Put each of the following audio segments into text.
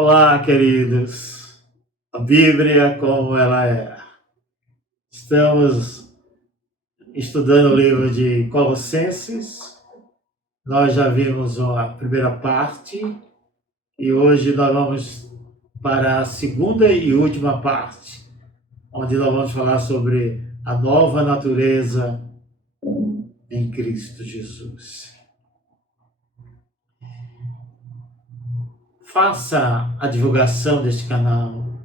Olá, queridos. A Bíblia como ela é. Estamos estudando o livro de Colossenses. Nós já vimos a primeira parte e hoje nós vamos para a segunda e última parte, onde nós vamos falar sobre a nova natureza em Cristo Jesus. Faça a divulgação deste canal.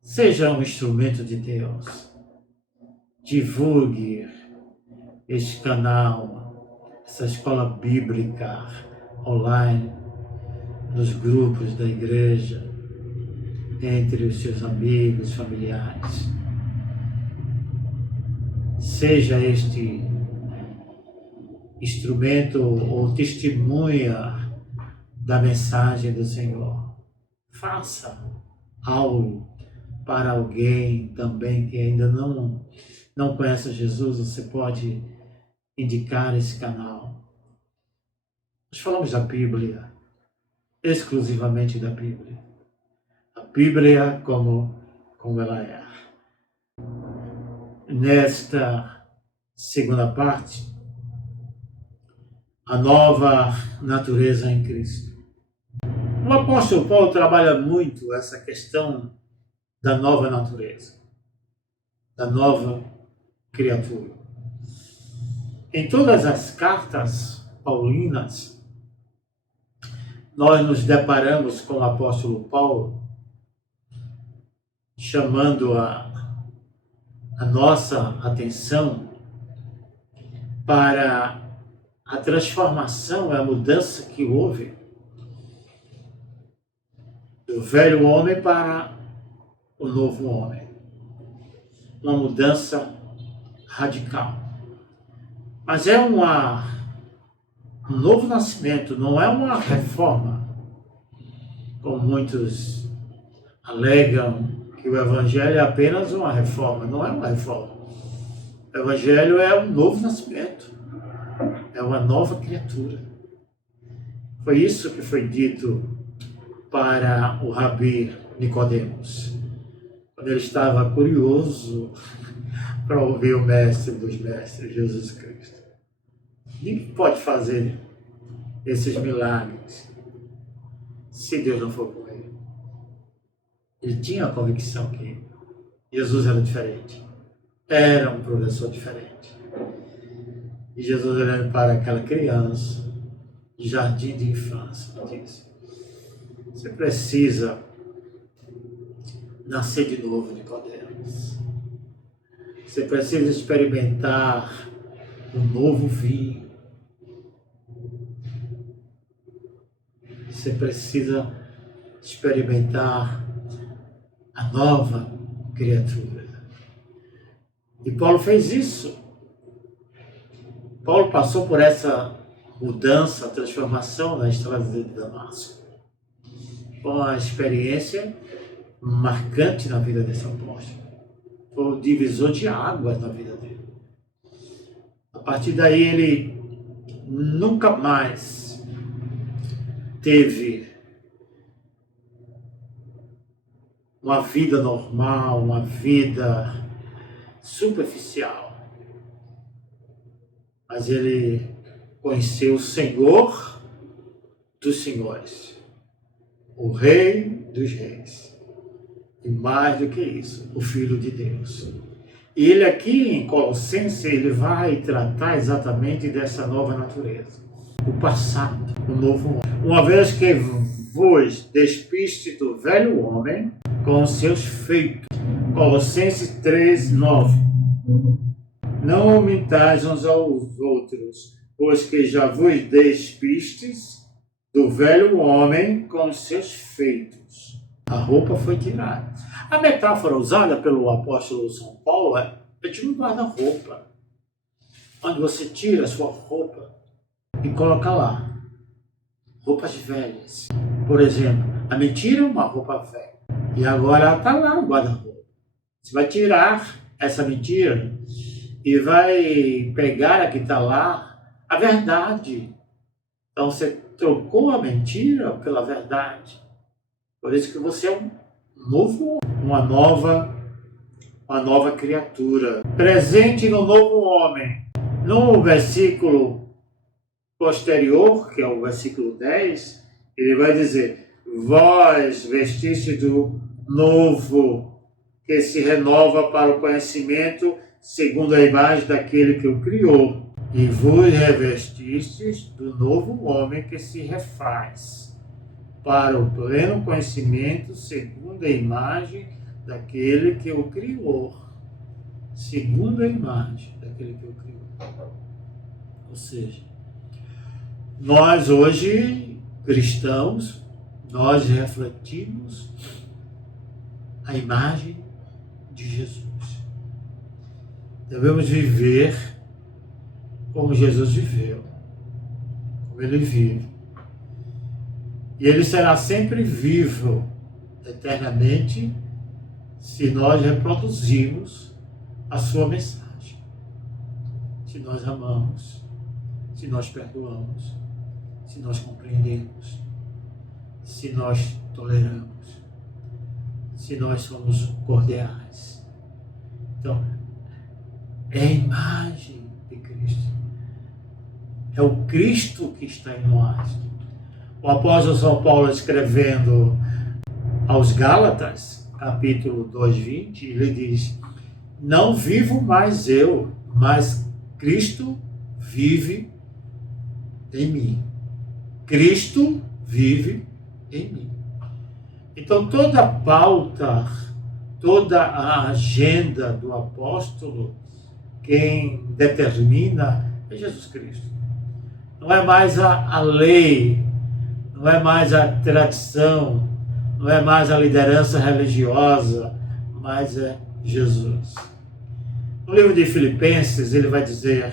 Seja um instrumento de Deus. Divulgue este canal, essa escola bíblica online, nos grupos da igreja, entre os seus amigos, familiares. Seja este instrumento ou testemunha da mensagem do Senhor. Faça algo para alguém também que ainda não conhece Jesus. Você pode indicar esse canal. Nós falamos da Bíblia, exclusivamente da Bíblia. A Bíblia como ela é. Nesta segunda parte, a nova natureza em Cristo. O apóstolo Paulo trabalha muito essa questão da nova natureza, da nova criatura. Em todas as cartas paulinas, nós nos deparamos com o apóstolo Paulo chamando a nossa atenção para a transformação, a mudança que houve do velho homem para o novo homem. Uma mudança radical. Mas é um novo nascimento, não é uma reforma, como muitos alegam que o Evangelho é apenas uma reforma. Não é uma reforma. O Evangelho é um novo nascimento, é uma nova criatura. Foi isso que foi dito para o Rabi Nicodemos, quando ele estava curioso para ouvir o mestre dos mestres, Jesus Cristo. Ninguém pode fazer esses milagres se Deus não for com ele. Ele tinha a convicção que Jesus era diferente, era um professor diferente. E Jesus, olhando para aquela criança de jardim de infância, disse: você precisa nascer de novo, Nicodemos. Você precisa experimentar um novo vinho. Você precisa experimentar a nova criatura. E Paulo fez isso. Paulo passou por essa mudança, transformação na estrada de Damasco. Foi uma experiência marcante na vida desse apóstolo. Foi um divisor de águas na vida dele. A partir daí ele nunca mais teve uma vida normal, uma vida superficial. Mas ele conheceu o Senhor dos senhores, o Rei dos reis. E mais do que isso, o Filho de Deus. E ele aqui em Colossenses, ele vai tratar exatamente dessa nova natureza. O passado, o novo homem. Uma vez que vos despiste do velho homem com os seus feitos. Colossenses 3:9. Não mintais uns aos outros, pois que já vos despistes do velho homem com os seus feitos. A roupa foi tirada. A metáfora usada pelo apóstolo São Paulo é de um guarda-roupa, onde você tira a sua roupa e coloca lá roupas velhas. Por exemplo, a mentira é uma roupa velha e agora ela está lá no guarda-roupa. Você vai tirar essa mentira e vai pegar a que está lá, a verdade. Então você trocou a mentira pela verdade. Por isso que você é um novo homem, uma nova criatura. Presente no novo homem. No versículo posterior, que é o versículo 10, ele vai dizer: vós vestiste do novo, que se renova para o conhecimento segundo a imagem daquele que o criou. E vos revestistes do novo homem que se refaz para o pleno conhecimento segundo a imagem daquele que o criou. Segundo a imagem daquele que o criou. Ou seja, nós hoje, cristãos, nós refletimos a imagem de Jesus. Devemos viver como Jesus viveu, como ele vive. E ele será sempre vivo, eternamente, se nós reproduzirmos a sua mensagem. Se nós amamos, se nós perdoamos, se nós compreendemos, se nós toleramos, se nós somos cordiais. Então, é a imagem de Cristo. É o Cristo que está em nós. O apóstolo São Paulo, escrevendo aos Gálatas, capítulo 2:20, ele diz: não vivo mais eu, mas Cristo vive em mim. Cristo vive em mim. Então toda a pauta, toda a agenda do apóstolo, quem determina é Jesus Cristo. Não é mais a lei, não é mais a tradição, não é mais a liderança religiosa, mas é Jesus. No livro de Filipenses, ele vai dizer,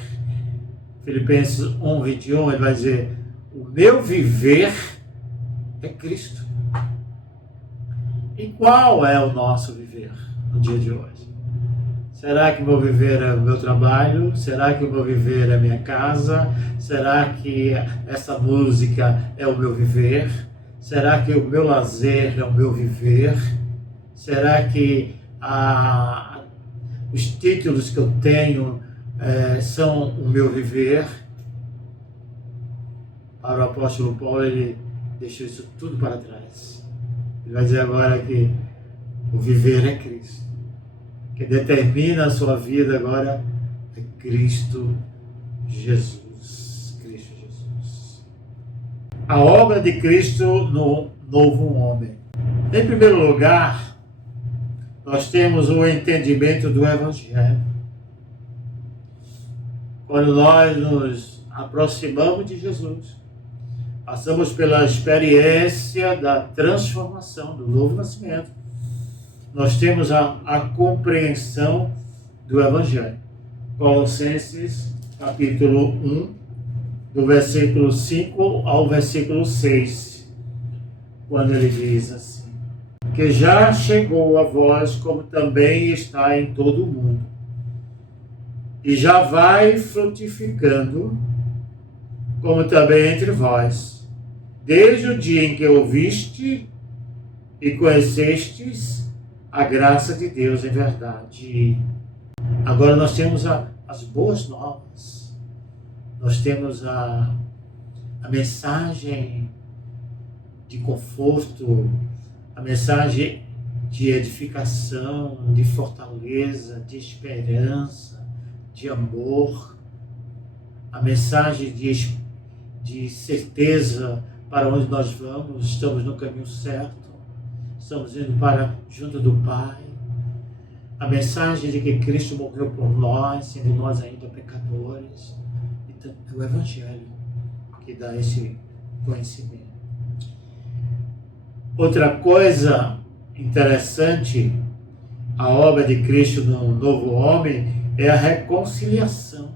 Filipenses 1:21, ele vai dizer: o meu viver é Cristo. E qual é o nosso viver no dia de hoje? Será que o meu viver é o meu trabalho? Será que o meu viver é a minha casa? Será que essa música é o meu viver? Será que o meu lazer é o meu viver? Será que os títulos que eu tenho são o meu viver? Para o apóstolo Paulo, ele deixou isso tudo para trás. Ele vai dizer agora que o viver é Cristo. Que determina a sua vida agora é Cristo Jesus. Cristo Jesus. A obra de Cristo no novo homem. Em primeiro lugar, nós temos o entendimento do Evangelho. Quando nós nos aproximamos de Jesus, passamos pela experiência da transformação, do novo nascimento, nós temos a compreensão do Evangelho. Colossenses, capítulo 1, do versículo 5 ao versículo 6, quando ele diz assim: que já chegou a vós, como também está em todo o mundo, e já vai frutificando, como também entre vós, desde o dia em que ouviste e conhecestes a graça de Deus em verdade. Agora nós temos as boas novas, nós temos a mensagem de conforto, a mensagem de edificação, de fortaleza, de esperança, de amor, a mensagem de certeza para onde nós vamos, estamos no caminho certo, estamos indo para junto do Pai. A mensagem de que Cristo morreu por nós, sendo nós ainda pecadores. Então, é o Evangelho que dá esse conhecimento. Outra coisa interessante, a obra de Cristo no novo homem, é a reconciliação.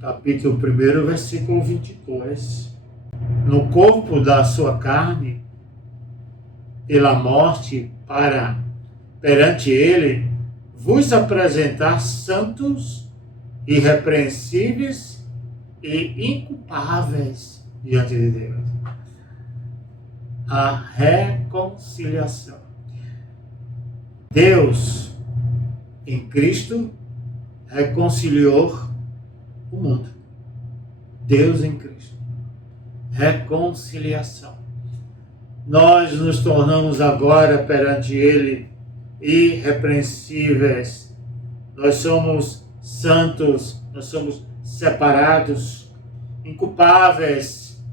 Capítulo 1, versículo 22. No corpo da sua carne, pela morte, para perante ele, vos apresentar santos, irrepreensíveis e inculpáveis diante de Deus. A reconciliação. Deus, em Cristo, reconciliou o mundo. Deus em Cristo. Reconciliação. Nós nos tornamos agora perante Ele irrepreensíveis. Nós somos santos, nós somos separados, inculpáveis.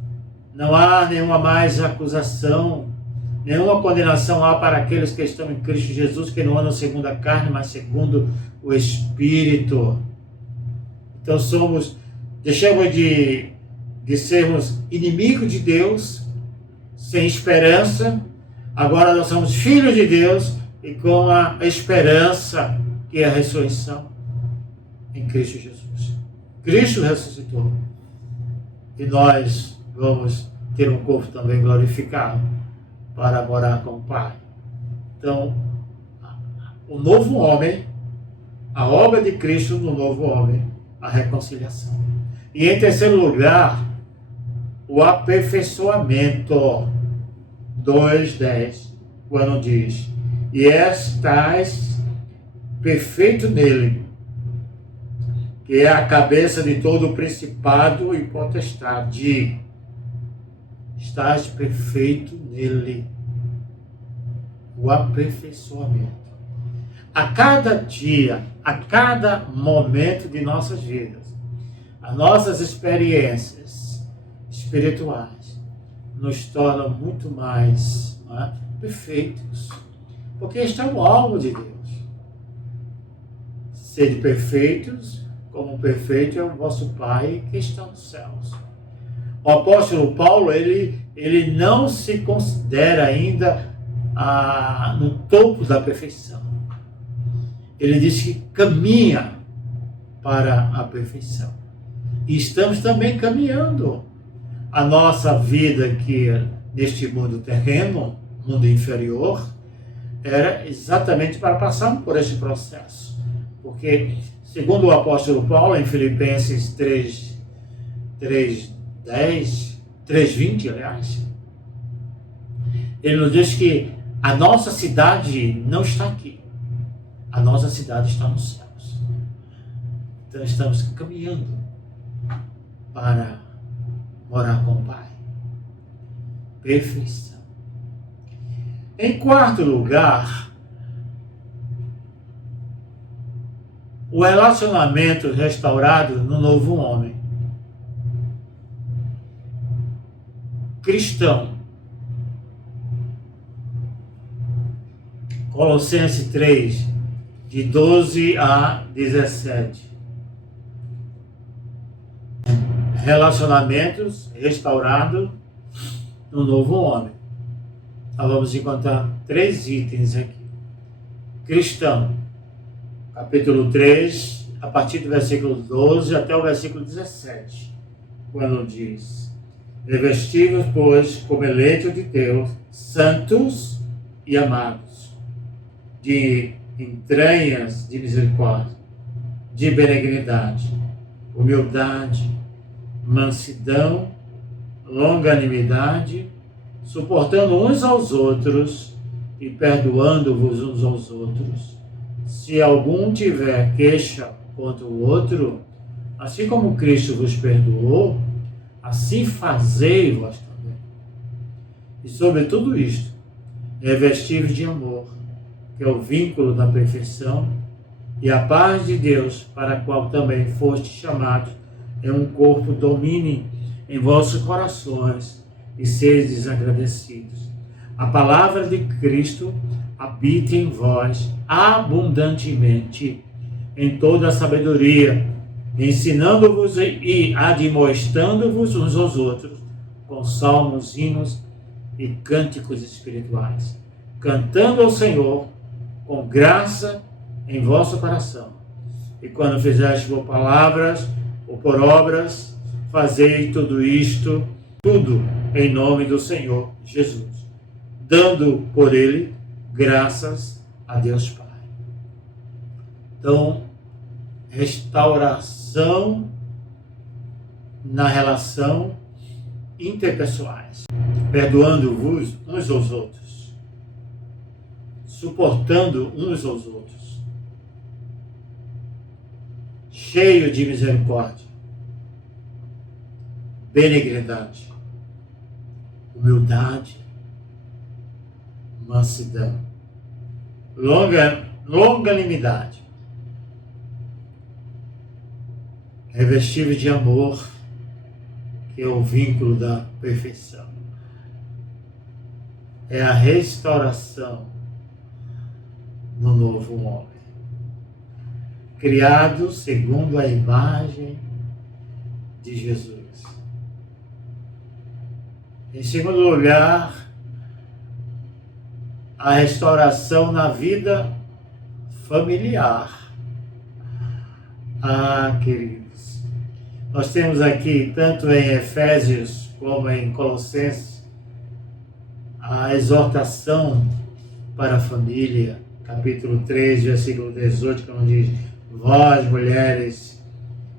Não há nenhuma mais acusação, nenhuma condenação há para aqueles que estão em Cristo Jesus, que não andam segundo a carne, mas segundo o Espírito. Então deixamos de sermos inimigos de Deus, sem esperança. Agora nós somos filhos de Deus e com a esperança que é a ressurreição em Cristo Jesus. Cristo ressuscitou e nós vamos ter um corpo também glorificado para morar com o Pai. Então, o novo homem, a obra de Cristo no novo homem, a reconciliação. E em terceiro lugar, o aperfeiçoamento. 2:10, quando diz: e estás perfeito nele, que é a cabeça de todo o principado e potestade. Estás perfeito nele. O aperfeiçoamento. A cada dia, a cada momento de nossas vidas, as nossas experiências espirituais nos tornam muito mais perfeitos. Porque este é o alvo de Deus. Sede perfeitos, como perfeito é o vosso Pai que está nos céus. O apóstolo Paulo, ele não se considera ainda no topo da perfeição. Ele diz que caminha para a perfeição. E estamos também caminhando. A nossa vida aqui neste mundo terreno, mundo inferior, era exatamente para passarmos por este processo. Porque, segundo o apóstolo Paulo, em Filipenses 3:20, aliás, ele nos diz que a nossa cidade não está aqui. A nossa cidade está nos céus. Então estamos caminhando para morar com o Pai. Perfeição. Em quarto lugar, o relacionamento restaurado no novo homem. Cristão. Colossenses 3, de 12 a 17. Relacionamentos restaurados no novo homem. Nós vamos encontrar 3 itens aqui. Cristão, capítulo 3, a partir do versículo 12 até o versículo 17, quando diz: revestivos, pois, como eleitos de Deus, santos e amados, de entranhas de misericórdia, de benignidade, humildade, mansidão, longanimidade, suportando uns aos outros e perdoando-vos uns aos outros. Se algum tiver queixa contra o outro, assim como Cristo vos perdoou, assim fazei vós também. E sobre tudo isto, revestivos de amor, que é o vínculo da perfeição, e a paz de Deus, para a qual também fostes chamados, em um corpo, domine em vossos corações e sedes agradecidos. A palavra de Cristo habite em vós abundantemente, em toda a sabedoria, ensinando-vos e admoestando-vos uns aos outros, com salmos, hinos e cânticos espirituais, cantando ao Senhor com graça em vosso coração. E quando fizeste por palavras ou por obras, fazei tudo isto, tudo em nome do Senhor Jesus, dando por ele graças a Deus Pai. Então, restauração na relação interpessoais, perdoando-vos uns aos outros, suportando uns aos outros, cheio de misericórdia, benignidade, humildade, mansidão, longanimidade, revestível de amor, que é o vínculo da perfeição. É a restauração no novo homem, criado segundo a imagem de Jesus. Em segundo lugar, a restauração na vida familiar. Queridos, nós temos aqui, tanto em Efésios como em Colossenses, a exortação para a família, capítulo 3, versículo 18, que diz: vós, mulheres,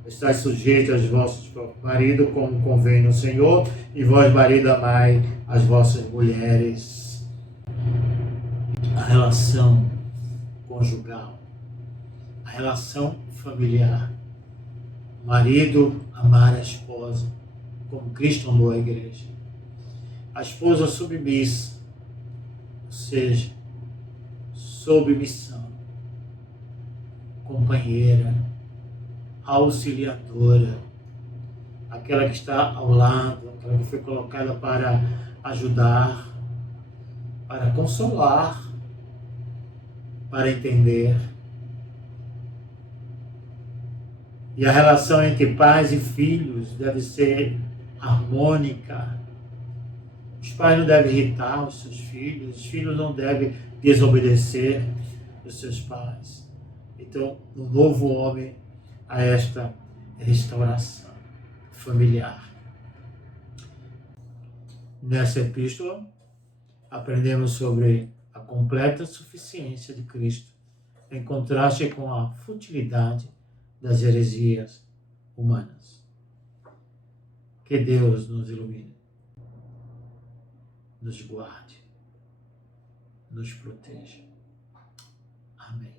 estáis sujeitos aos vossos maridos, como convém no Senhor, e vós, marido, amai as vossas mulheres. A relação conjugal, a relação familiar. Marido amar a esposa, como Cristo amou a igreja. A esposa submissa, ou seja, submissão, companheira, auxiliadora, aquela que está ao lado, aquela que foi colocada para ajudar, para consolar, para entender. E a relação entre pais e filhos deve ser harmônica. Os pais não devem irritar os seus filhos, os filhos não devem desobedecer os seus pais. Então, no novo homem, há esta restauração familiar. Nessa epístola, aprendemos sobre a completa suficiência de Cristo, em contraste com a futilidade das heresias humanas. Que Deus nos ilumine, nos guarde, nos proteja. Amém.